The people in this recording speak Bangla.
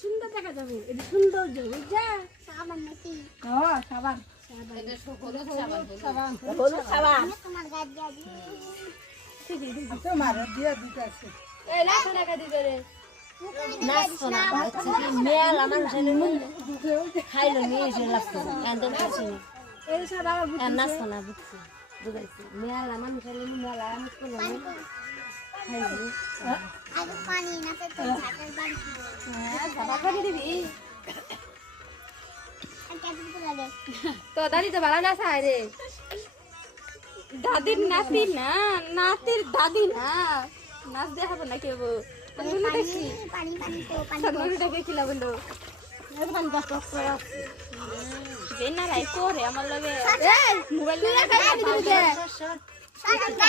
সুন্দর দেখা যাবে এটা সৌন্দর্য বুঝছা সাবান নাকি সাবান এটা হলুদ সাবান হলুদ সাবান তোমার গাছ দিয়া তোমার দিয়া দিতেছে এই লাখ টাকা দিবে রে নাচতো না হচ্ছে কি মেলা মানুষের খাইলো নিয়ে এসে লাগতো একদম খাচ্ছি না এই সাদা বুঝছি নাচতো না বুঝছি বুঝাইছি মেলা মানুষের মেলা নাচতো না খাইলো আগে পানি না তো ছাটের বাড়ি হ্যাঁ সাদা পানি দিবি তো দাদি তো ভালো না চায় রে দাদির নাতি না নাতির দাদি না নাচ দেখাবো না কেউ পানি পানি তো পানি দেখিলা বলো যে না রাই করে আমার লগে মোবাইল